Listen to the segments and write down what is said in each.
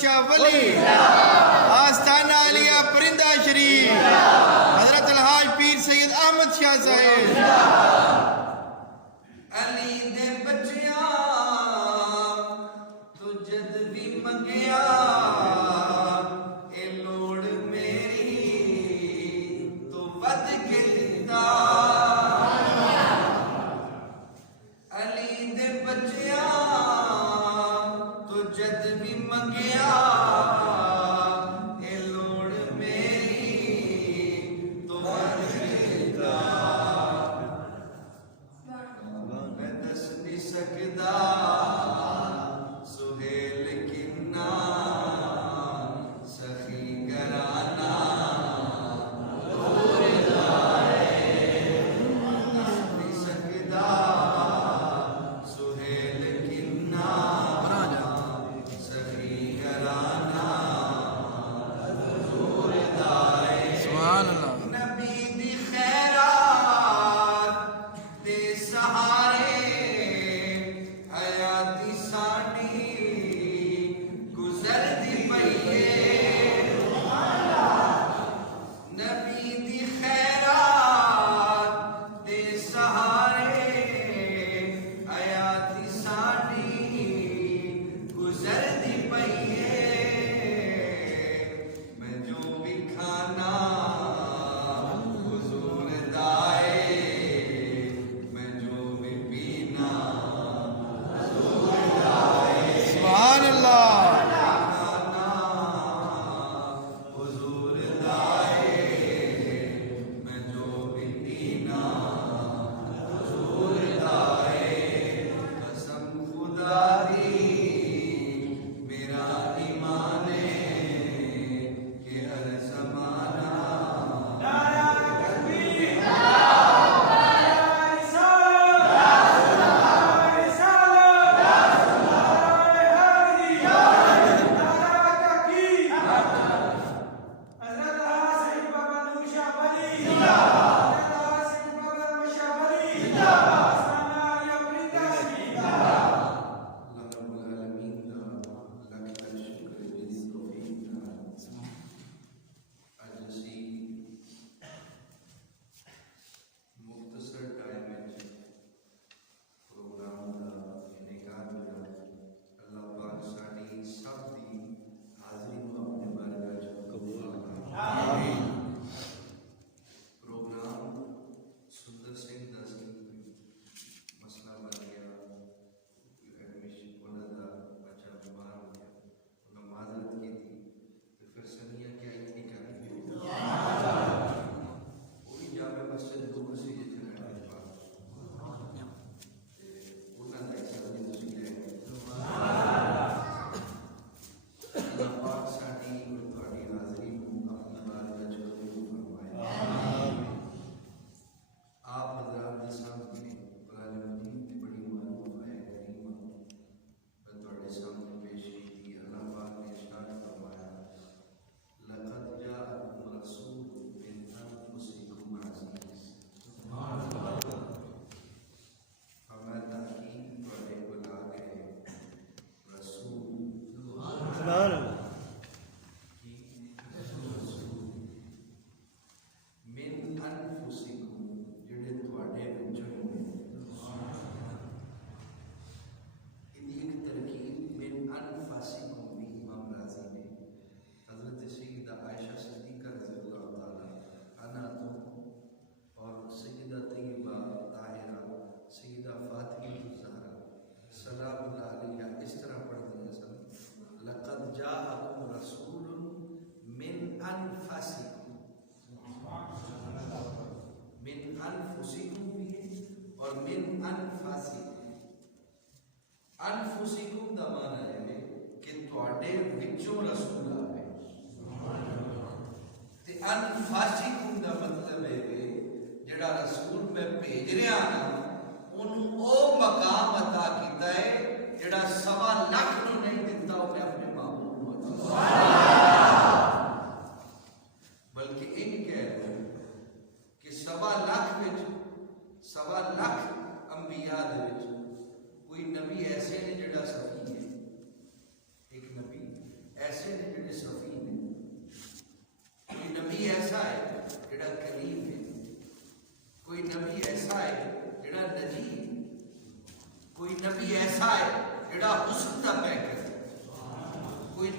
شاہ ولی آستانہ علیہ پرندہ شریف حضرت الحاج پیر سید احمد شاہ صاحب علی دے بچیاں تو جد بھی منگیا اے لوڑ میری تو ود کے دتا علی دے بچیاں تو جد بھی منگیا اے لوڑ میری تو ود کے دتا میں دس نہیں سکدا سہیل کنا سخی گرانا دور جائے دس نہیں سکدا سہیل کنا سخی گرانا دور جائے سبحان اللہ نبی دی خیرات دے سہارے حیاتی ساڈی گزر دی پئی ہے نبی دی خیرات دے سہارے حیاتی ساڈی گزر دی پئی ہے میں جو بھی کھانا حضور دائے میں جو بھی پینا حضور دائے سبحان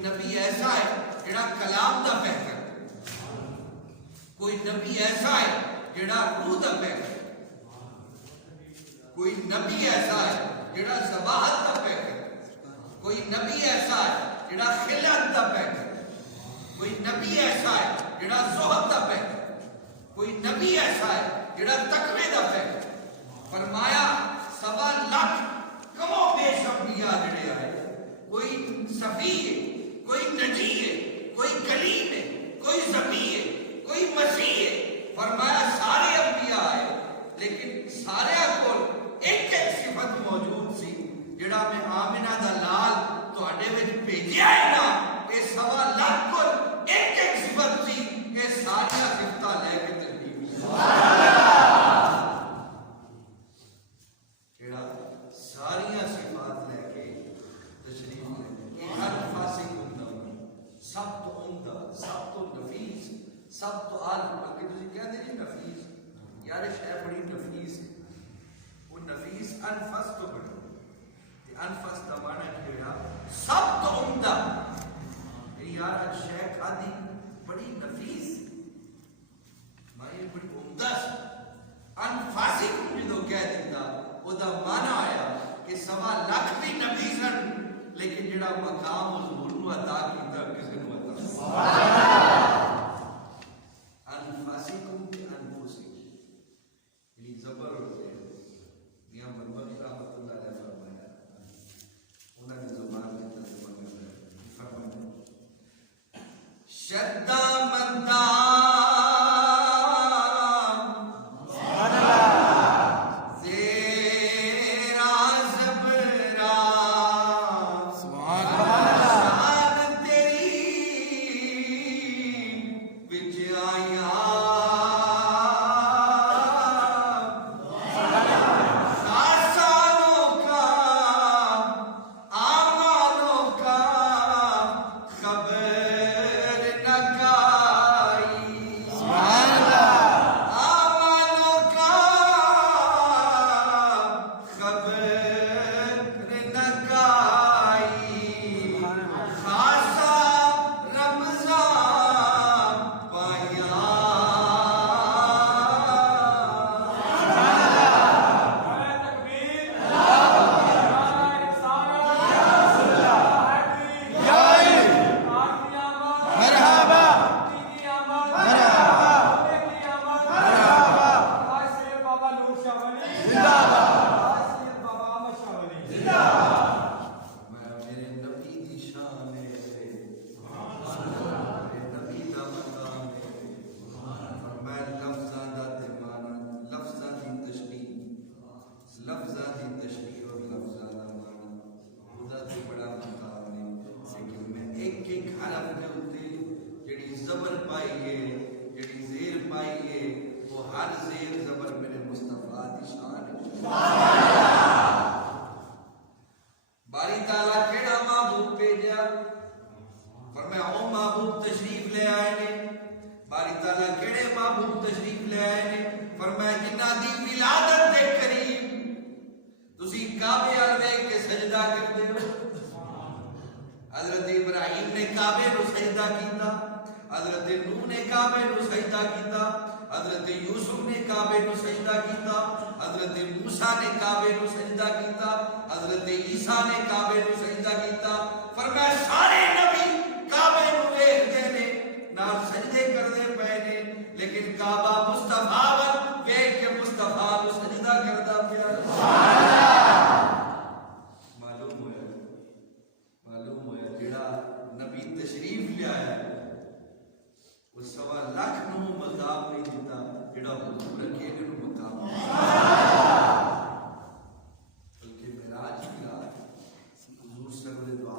نبی ایسا ہے جڑا کلام دا پہ کر، کوئی نبی ایسا ہے جڑا روح دا پہ کر، کوئی نبی ایسا ہے جڑا ذباحت دا پہ کر، کوئی نبی ایسا ہے جڑا خلعت دا پہ کر، کوئی نبی ایسا ہے جڑا زہد دا پہ کر، کوئی نبی ایسا ہے جڑا تقوی دا پہ کر۔ فرمایا 1.25 کم و بیش انبیاء جڑے آئے، کوئی صفی ہے، کوئی نجی ہے، کوئی کلیم ہے، کوئی ذبی ہے، کوئی مسیح ہے۔ فرمایا سارے انبیاء آئے لیکن سارے کو ایک ایک صفت موجود سی، جڑا میں آمنہ دا لال تواڈے وچ بھیجیا ہے نا، اے 1.25 کو ایک ایک صفت سی، اے ساری صفتاں لے کے تشریف جڑا ساری صفات لے کے تشریف لے ہر فاسق سب تو عمدہ، سب تو نفیس، سب تو عالم، بلکہ تسی کہتے ہیں نفیس، یار شے بڑی نفیس ہے، وہ نفیس انفس تو بڑی، انفس کا معنی کیا ہے سب تو عمدہ، یار شے کھادی بڑی نفیس، میں بڑی عمدہ سی، انفاسق جدو کہہ دیتا، وہ دا معنی آیا کہ 1.25 بھی نبی سن لیکن جڑا مقام حضور نو عطا کیتا کسی نو عطا انفاسکم کی انفسکم، یعنی زبر ہوتے ہیں میاں بنبخش رحمت اللہ علیہ فرمایا، انہوں نے زبان کی ترجمہ کرنا فرمایا شدہ مندہ حضرت ابراہیم نے کعبے نو سجدہ کیتا، حضرت نوح نے کعبے نو سجدہ کیتا، حضرت یوسف نے کعبے نو سجدہ کیتا، حضرت موسیٰ نے کعبے نو سجدہ کیتا، حضرت عیسیٰ نے کعبے نو سجدہ کیتا۔ فرمایا سارے نبی کعبے نو ویکھدے نے، نال سجدے کردے پئے نے، لیکن کعبہ مصطفیٰ ول ویکھ کے مصطفیٰ نو سجدہ کردا پیا۔ نبی تشریف لیا ہے وہ 1.25 نو مقام نہیں دیتا جڑا حضور رکھے نے مقام، بلکہ معراج کی رات حضور سرور دو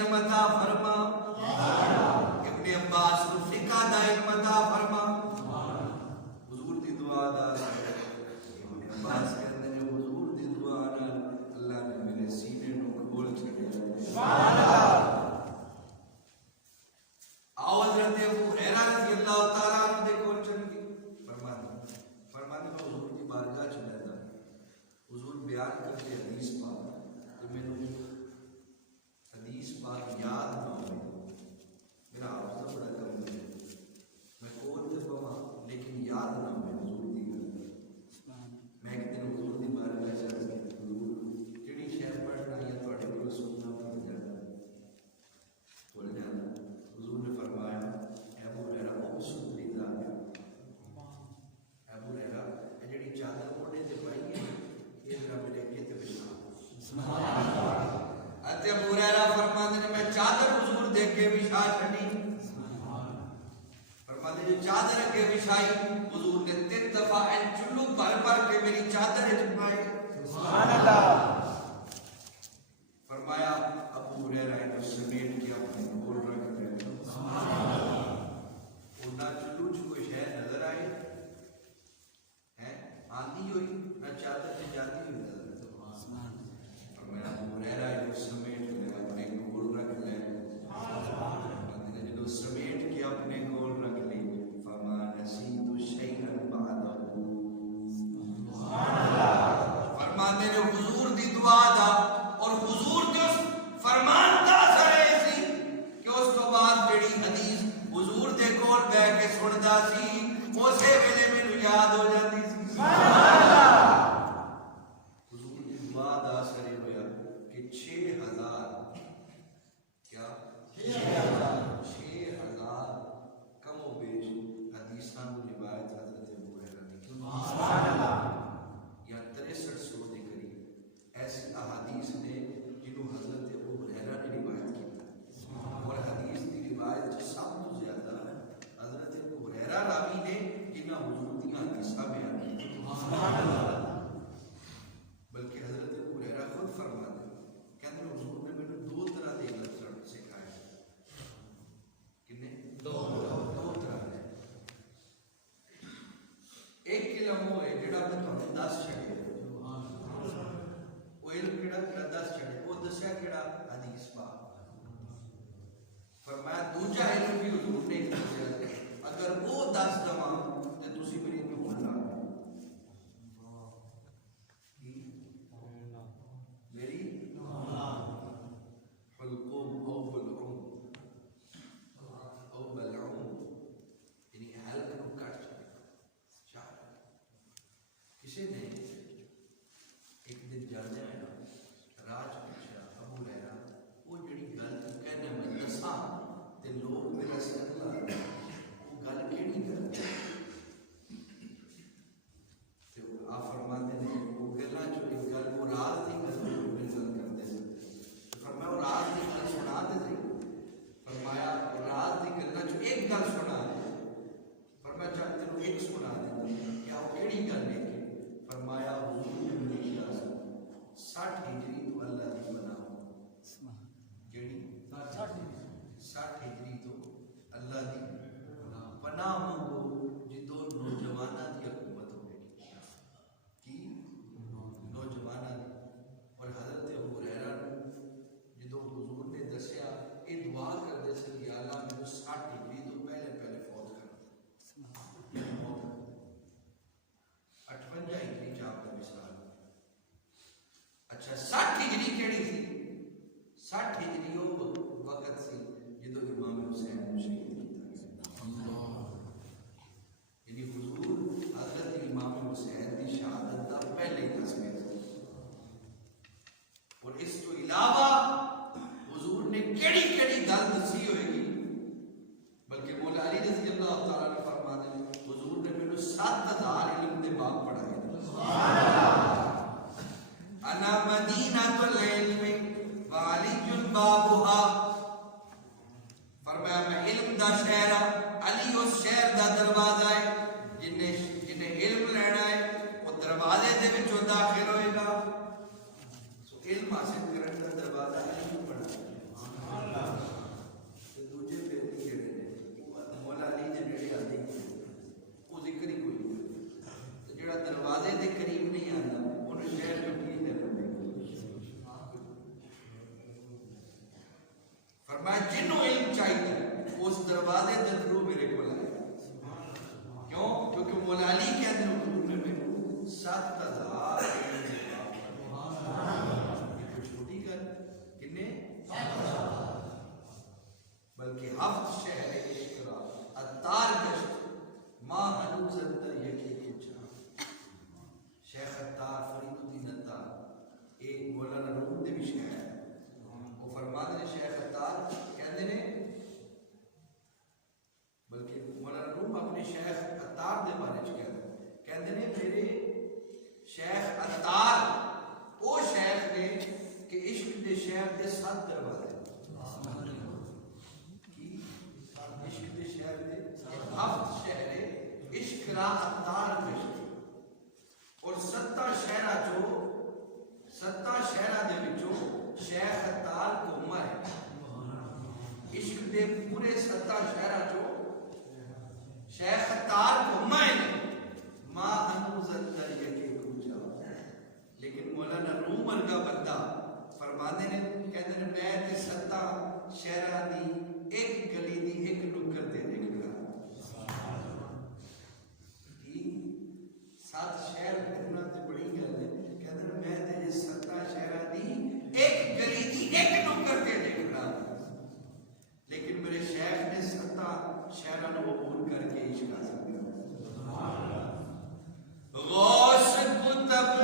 علم عطا فرما ابن عباس کو فقہ دا علم عطا فرما حضور دی دعا دا ابن عباس کہتے ہیں حضور دی دعا نال اللہ نے میرے سینے نو کھول چھڑیا سبحان اللہ آؤ حضرت ابو ہریرہ رضی اللہ تعالیٰ عنہ دے کول چل گئی فرماتے میں حضور کی بارگاہ چ بیٹھا حضور بیان کرتے حدیث پاک تو میں نے حدیث پاک یاد نہ ہوئے میرا حافظہ بڑا کم ہے میں کول تے پواں لیکن یاد نہ ہوئے حضور دی گل میں ایک دن حضور دی بارگاہ چ گیا حضور جڑی شے پڑھنا یا تواڈے کول سننا پڑ جاتا بول جانا حضور نے فرمایا اے ابو ہریرہ او سن لیتا ابو ہریرہ اے جڑی چادر موڑے تے پائی ہے یہ ذرا میرے اگے تے بچھا سبحان اللہ تے ابو ہریرہ فرماتے ہیں میں چادر حضور دیکھ کے بچھا چھڈی فرماتے ہیں چادر اگے بچھائی حضور نے 3 دفعہ این چلو بھر بھر کے میری چادر وچ پائی سبحان اللہ فرمایا ابو ہریرہ نے سمیٹ کے اپنے کول رکھ دیا سبحان اللہ اوندا چلو چ کوئی شے نظر آئی ہے آندی ہوئی نہ چادر سے جاتی ہوئی نظر فرمایا ابو ہریرہ نے سمیٹ کے اپنے کول رکھ لے فرماتے ہیں جب سمیٹ کے اپنے کول رکھ لی فرمایا نسیت شیئا بعدہ سبحان اللہ فرماتے ہیں حضور دی دعا دا اور حضور دے اس فرمان دا اثر ہے سی کہ اس تو بعد جڑی حدیث حضور دے کول بیٹھ کے سندا سی اسی ویلے مینوں یاد ہو جاتی سی سبحان اللہ حضور دی دعا دا اثر یہ ہویا کہ 6000 کیا 6000 کم و بیش حدیثاں کی روایت حضرت ابو ہریرہ نے سبحان اللہ یا 6300 کے قریب ایسی احادیث نے جنہوں حضرت ابو ہریرہ نے روایت کی اور حدیث کی روایت سب تو زیادہ حضرت ابو ہریرہ راوی نے جنہاں حضور دی حدیثاں بیان کی سبحان اللہ بلکہ حضرت ابو ہریرہ خود فرماتے ہیں کہتے ہیں حضور نے مجھے 2 طرح کے لفظ سکھائے کتنے 2 طرح کے ایک علم وہ ہے جڑا میں تمہیں 10 چھڑے وہ علم کیڑا 10 چھڑے وہ دسیا کیڑا حدیث پاک فرمایا دوجا علم بھی حضور نے دسیا اگر وہ 10 دواں تے تسی میری نو بھلا میری حلقوم او بلعوم یعنی حلق نو کٹ چاہ کسی نے ایک دن جانے آیا راج پوچھا ابو ہریرہ وہ جڑی گل کہنے میں دساں تے لوگ میرا سر لا وہ گل کیڑی گل تے آ فرماتے ہیں وہ گلاں چ ایک گل وہ راز دی گل میرے گل کرتے ہیں فرمایا وہ راز دی گل سنا دے سی فرمایا راز دی گلاں چ ایک گل سنا دے فرمایا چل تینوں ایک سنا دے کیا وہ کیڑی گل ہے فرمایا حضور نے میری کیا 60 ہجری تو اللہ دی پناہ جیڑی 60 ہجری تو اللہ دی پناہ مانگو جدو نوجوانہ دی حکومت ہوئے کی نوجوانہ دی اور حضرت ابو ہریرہ جدو حضور نے دسیا یہ دعا کرتے سے یا اللہ میں 60 ہجری تو پہلے فوت کر دے 58 ہجری چاپ کا مثال اچھا 60 ہجری کیڑی سی 60 ہجری وہ وقت سی جدو امام حسین شہید یعنی حضور حضرت امام حسین کی شہادت کا پہلے دس میں اور اس تو علاوہ حضور نے کیڑی کیڑی گل دسی ہوئے گی بلکہ مولا علی رضی اللہ تعالیٰ نے فرماتے ہیں حضور نے میرے 7000 علم دے باب پڑھائے انا مدینۃ العلم وعلی بابها فرمایا میں علم دا شہر علی اس شہر دا دروازہ ہے جنہیں علم لینا ہے وہ دروازے دے وچوں داخل ہوئے گا علم حاصل کرنے کا دروازہ علی کو پڑھا 7,000 کوئی چھوٹی گل کنے بلکہ 7 شہر عشق را اتار گشت ماں ہنوز اندر یکی کچھا شیخ اتار فرید الدین اتار ایک مولانا روم دے بھی شہر ہے وہ فرماتے ہیں شیخ اتار کہتے ہیں بلکہ مولانا روم اپنے شیخ اتار دے بارے کہتے ہیں میرے شیخ اتار وہ شیخ نے کہ عشق دے شہر دے 7 دروازے عشق دے شہر دے 7 شہر عشق را اتار گشت اور 7 شہرہ جو 7 شہرہ دے وچوں شیخ اتار گھوما ہے عشق دے پورے 7 شہرہ جو شیخ اتار گھوما ہے ماں ہنوز اندر یکی کچھا لیکن مولانا روم ورگا بندہ فرماندے نے کہتے ہیں میں تے 7 شہرہ دی ایک گلی دی ایک نکر تے دیکھ رہا 7 شہر گھومنا تے بڑی گل ہے کہتے ہیں میں تے 7 شہرہ دی ایک گلی دی ایک نکر تے دیکھ رہا لیکن میرے شیخ نے 7 شہرہ نو عبور کر کے عشق حاصل کیا غوث کتب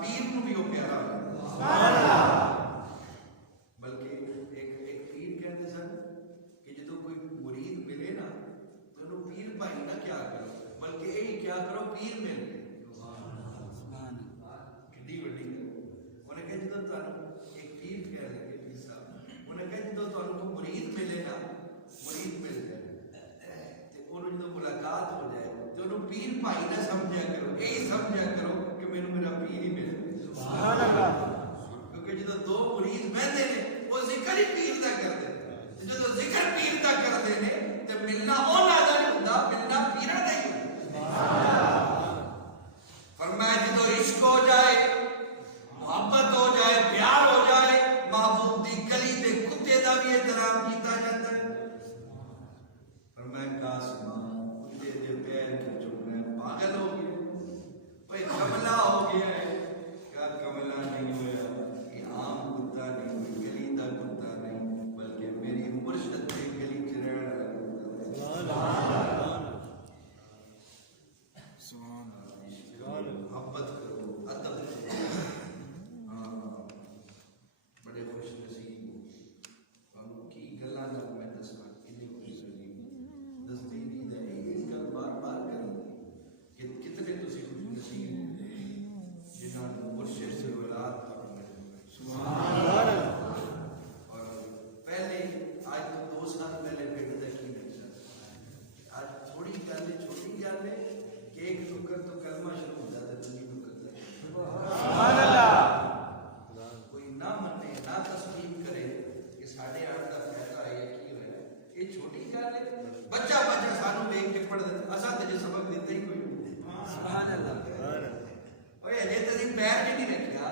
پیر نو بھی وہ پیارا ہوتا بلکہ ایک پیر کہتے سن کہ جدو کوئی مرید ملے نا تو انہوں پیر بھائی نہ کیا کرو بلکہ یہی کیا کرو پیر مل گئے کتنی بڑی انہیں کہا جدو تمہیں ایک پیر کہہ لگے پیر صاحب انہیں کہا جدو تمہیں کوئی مرید ملے نا مرید مل جائے تو انہوں جدو ملاقات ہو جائے تو انہوں پیر بھائی نہ سمجھا کرو یہی سمجھا کرو کہ میرا پیر ہی مل گئے کیونکہ جدو دو مرید بہتے ہیں وہ ذکر ہی پیر دا کر دے جدو ذکر پیر دا کر دے نے تو ملنا اونا دا نہیں ہوتا ملنا پیرا دا ہی ہوتا فرمایا جدو عشق ہو جائے محبت ہو جائے پیار ہو جائے محبوب دی گلی دے کتے دا بھی احترام کیتا جاتا ہے فرمایا قاسمان کتے دے پیر کے چمنے پاگل ہو گئے بھئی کملہ ہو گیا ہے کیا کملہ نہیں ہویا یہ عام کتا نہیں ہوئی گلی دا کتا نہیں بلکہ میری مرشد کے گلی چرین محبت کرو ادب کرو بڑے خوش نصیب کی گلا نہ میں دسنا کتنی خوش نصیب دستی نہیں ہے اس گل بار بار کریں کہ کتنے تسی خوش نصیب جنہاں مرشد سے اولاد سبحان اللہ اور پہلے آج تو 2 سال پہلے بیٹے دا کی نقشہ آج تھوڑی گل ہے چھوٹی گل ہے کہ ایک نکر تو کلمہ شروع ہو جاتا ہے دوسری نکر سبحان اللہ کوئی نہ منے نہ تسلیم کرے کہ ساڑھے 8 کا فائدہ ہے یا کی ہویا یہ چھوٹی گل ہے بچہ سانو دیکھ کے پڑھ دیتا اساں تے جو سبق دیتا ہی کوئی سبحان اللہ اوے اجے تے پیر نہیں رکھیا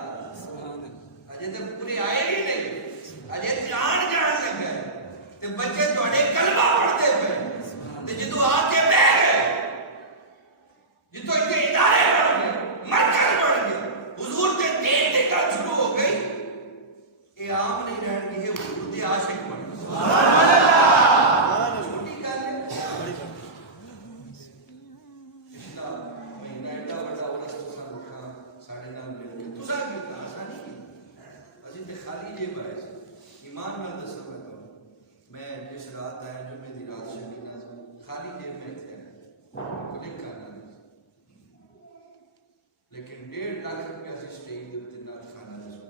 اجے تے پورے آئے نہیں نہیں اجے جان لگا تے بچے تواڈے کلمہ پڑھتے پے تے جدوں آ کے بیٹھ گئے جدوں اتنے ادارے بن گئے مرکز بن گئے حضور تے دین دی گل شروع ہو گئی یہ عام نہیں رہن گے یہ حضور دے عاشق بن گئے سبحان اللہ چھوٹی گل ہے پچھلا مہینہ ایڈا بڑا اور تساں لوکاں ساڈے نال مل کے تساں کیتا اساں نہیں اسی تے خالی جیب آئے ایمان نال دسو میں جس رات آیا جمعے دی رات شکینا خالی جیب میں تھے کوئی کھانا نہیں لیکن 1.5 لاکھ روپیہ سے سٹیج دے نال کھانا نہیں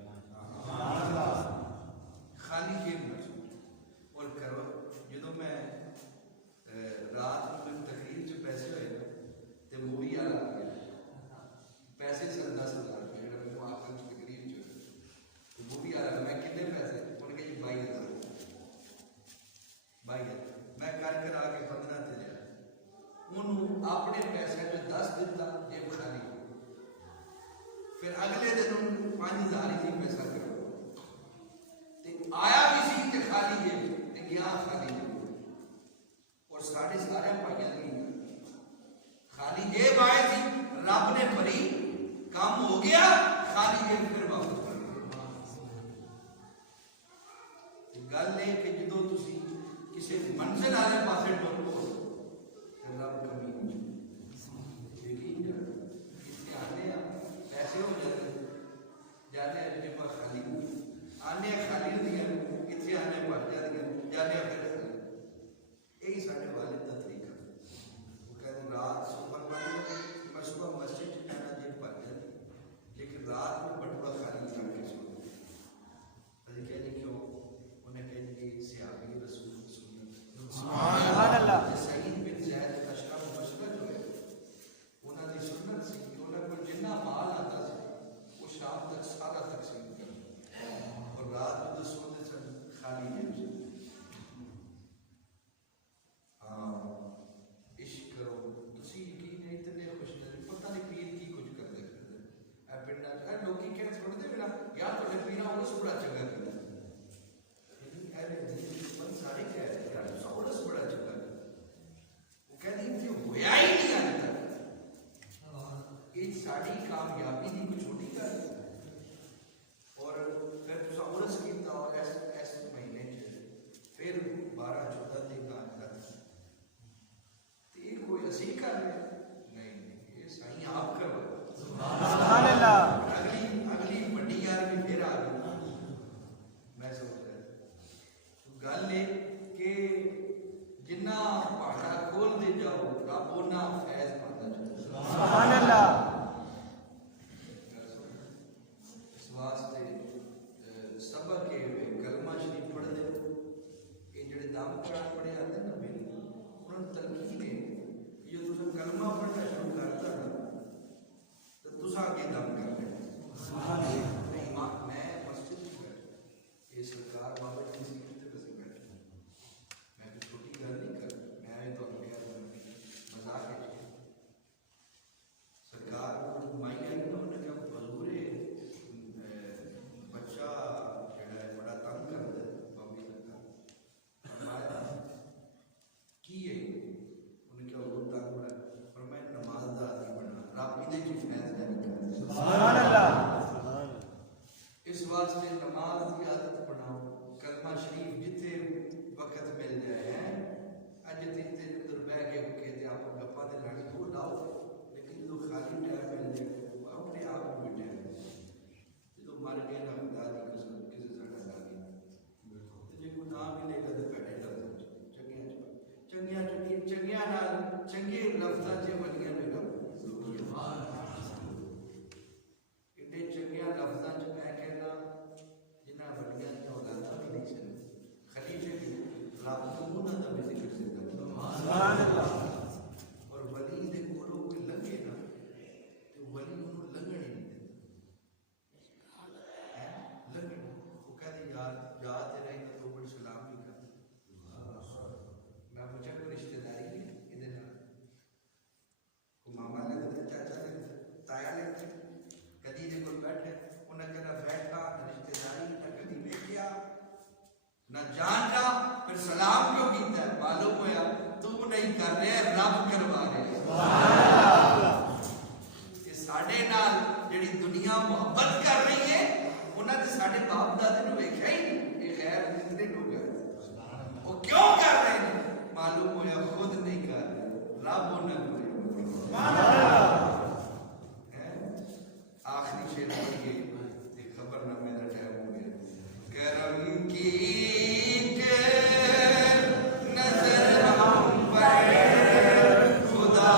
خالی جیب میں اور کرو جدوں میں رات میں تقریر چ پیسے ہوئے تے مووی والا آ گیا پیسے سر 10,000 روپے جڑا میں آخر تقریر چ مووی والا میں کتنے پیسے انہوں نے کہا جی 22,000 میں کر آ کے 15 تے لیا انہوں اپنے پیسے جو 10 دیتا جیب خالی پھر اگلے دن 5,000 ہی پیسہ کرو آیا بھی سی تے خالی جیب تے گیا خالی جیب اور ساڑھے سارے پائیاں نہیں خالی جیب آئے تھی رب نے بھری کام ہو گیا خالی جیب پھر واپس کر گل ہے کہ جدو تسی کسی منزل والے پاسے ٹرو رب کمی یقین کر اتنے آنے پیسے ہو جاتے ہیں جب خالی آنے خالی ہوتی ہیں اتنے آنے بڑھ جاتی ہیں جانے پھر یہی سارے والد کا طریقہ وہ کہتے ہیں رات صبح پڑھ میں صبح مسجد جانا جب پڑھ جاتی لیکن رات میں بٹوا خالی کر کے سو ابھی کہنے کیوں انہیں کہنے کہ صحابی رسول سبحان اللہ سعید بن زید اشرف مسلم جو ہے انہوں نے سنت سی کہ انہوں کو جنہ مال آتا سی وہ شام تک سارا تقسیم کر اور رات میں تو سوتے سن خالی جیب سے ہاں عشق کرو تسی یقین ہے اتنے خوش نصیب پتہ نہیں پیر کی کچھ کر دے اے پنڈا اے لوکی کہ چھوڑ دے بنا یا تو پیرا وہ بڑا چنگا کیتا سارے کہہ رہے ہیں یار سورس بڑا چکا وہ کہہ رہی تھی ہویا ہی نہیں آنے تک یہ ساری کامیابی کی کوئی چھوٹی گل اور پھر سورس کیتا اور ایس مہینے پھر 12-14 دن کا رکھ یہ کوئی اسی کر رہے نہیں یہ سائیں آپ کرو سبحان اللہ واسطے نماز کی عادت بناؤ کلمہ شریف جتنے وقت مل جائے ہیں اج تین ادھر بہ کے تے آپ گپا تے لڑ دو لاؤ لیکن جو خالی ٹائم مل جائے اپنے آپ کو بھی ٹائم جو مر گیا نا خدا دی قسم کسی ساڈا نہ گیا جے کوئی نہ ملے گا تے بیٹھے لفظ چنگیاں نال چنگے لفظاں چ ولیاں نے رب ایڈے چنگیاں لفظاں چ میں کہنا جنہاں ولیاں دی اولاداں بھی نہیں سن خلیفے بھی رب تو انہاں دا بھی ذکر سبحان اللہ اور ولی دے کولوں کوئی لنگے نا تے ولی انہوں لنگن ہی نہیں دیندا لنگن وہ کہتے یاد تیرا ہی تو بڑی سلام بھی کر میں پوچھا کوئی رشتہ داری ہے یہ کوئی ماما لگتا چاچا لگتا تایا لگتا کدی دے کوئی بیٹھے انہیں کہنا بیٹھا نہ رشتہ داری نہ کدی ویکھیا نہ جان جا پھر سلام کیوں کیتا ہے معلوم ہوا تو نہیں کر رہے رب کروا رہے یہ ساڈے نال جڑی دنیا محبت کر رہی ہے انہاں تے ساڈے باپ دادے نوں ویکھیا ہی نہیں یہ غیر زندے لوگ ہیں وہ کیوں کر رہے ہیں معلوم ہوا خود نہیں کر رہے رب انہاں کو آخری شعر پڑھیے ایک خبر نامے کا ٹائم ہو گیا کرم کی نظر ہم پر خدا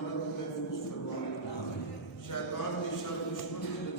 امانت محفوظ فرما، شیطان کی شر دشمن کی